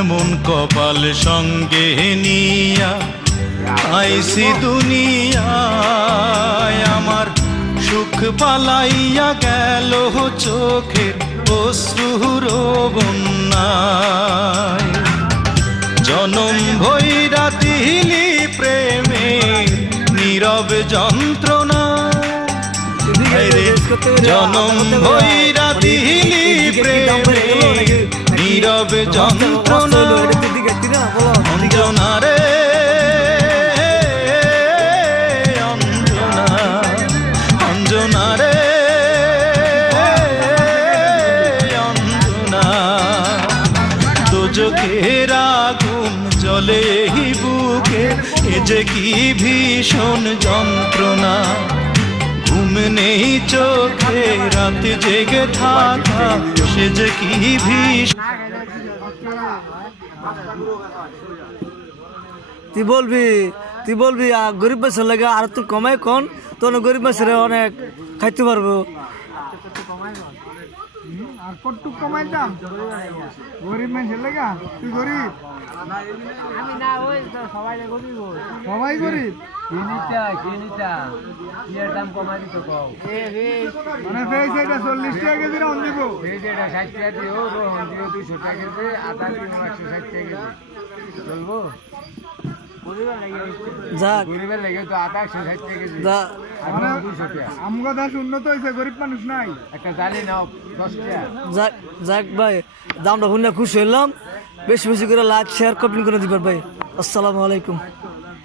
এমন কপাল সঙ্গে নিয়া আইসি দুনিয়ায়, আমার সুখ পালাইয়া গেল চোখের অশ্রুর বন্যায়। জনম ভৈরা দিলি প্রেমের নীরব যন্ত্রণা, জনম ভৈরা দিলি প্রেমের নীরব যন্ত্রণা। অঞ্জনা রে অঞ্জনা, অঞ্জনা রে অঞ্জনা, দোজখের আগুন জ্বলে এই বুকে, এ যে কি ভীষণ যন্ত্রণা। ঘুম নেই চোখে রাত জেগে থাকা, সে যে কি ভীষণ। তুই বলবি গরিব মানুষের লাগে আর তুই কমাই কন, তোর গরিব মানুষের অনেক খাইতে পারবো। আর কটটু কমাই দাম গরিব মানুষের লাগা, তুই গরিব আমি না, ওই তো সবাই গরিব, সবাই গরিব। এর দাম কমাই দিত কও, মানে ফেস এটা 40 টাকা কেজি রাউন দিব, এই যে এটা 60 টাকা দিও, রোহন দিও 200 টাকা কেজি, আদা দিও 160 টাকা কেজি, চলবো? যাক গরিবের লাগে তো আদা 160 টাকা কেজি, মানে 200 টাকা। আমগো দাস উন্নত হয়েছে, গরিব মানুষ নাই। একটা জালি নাও 10 টাকা। যাক যাক ভাই, দামটা শুনে খুশি হইলাম। বেশি বেশি করে লাইক শেয়ার কমেন্ট করে দিবেন ভাই। আসসালামু আলাইকুম।